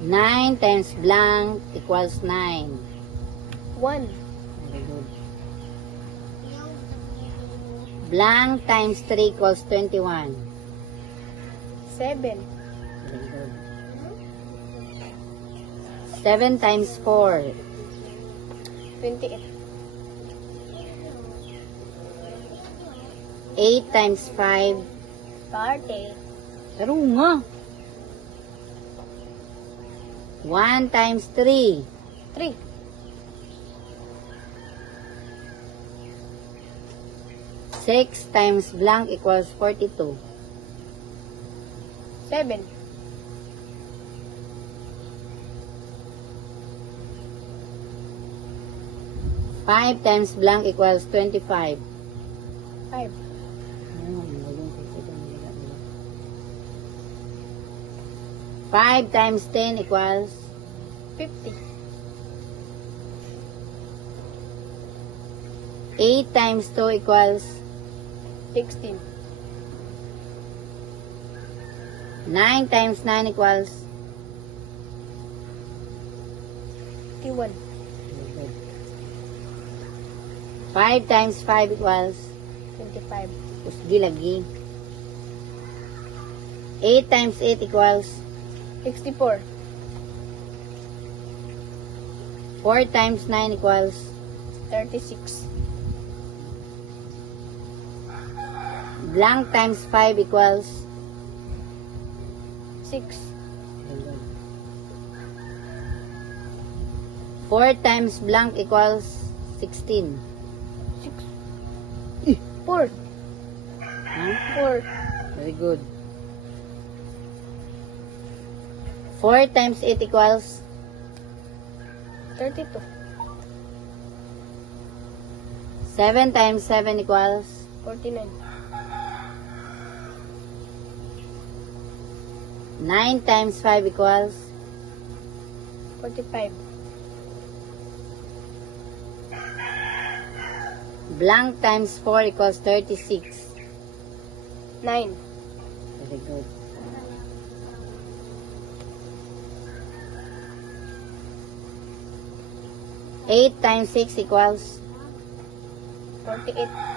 9 times blank equals 9. 1. Very good. Blank times 3 equals 21. 7. Very good. 7 times 4. 28. 8 times 5. 40. Pero nga. 1 times 3. 3. 6 times blank equals 42. 7. 5 times blank equals 25. 5. 5 times 10 equals 50. 8 times 2 equals 16. 9 times 9 equals 51. 5 times 5 equals 25. usgi lagi. 8 times 8 equals 64. 4 times 9 equals 36. blank times 5 equals 6. 4 times blank equals 16. 6. 4. Huh? 4. Very good. 4 times 8 equals 32. 7 times 7 equals 49. 9 times 5 equals 45. blank times 4 equals 36. 9. Very good. 8 times 6 equals 48.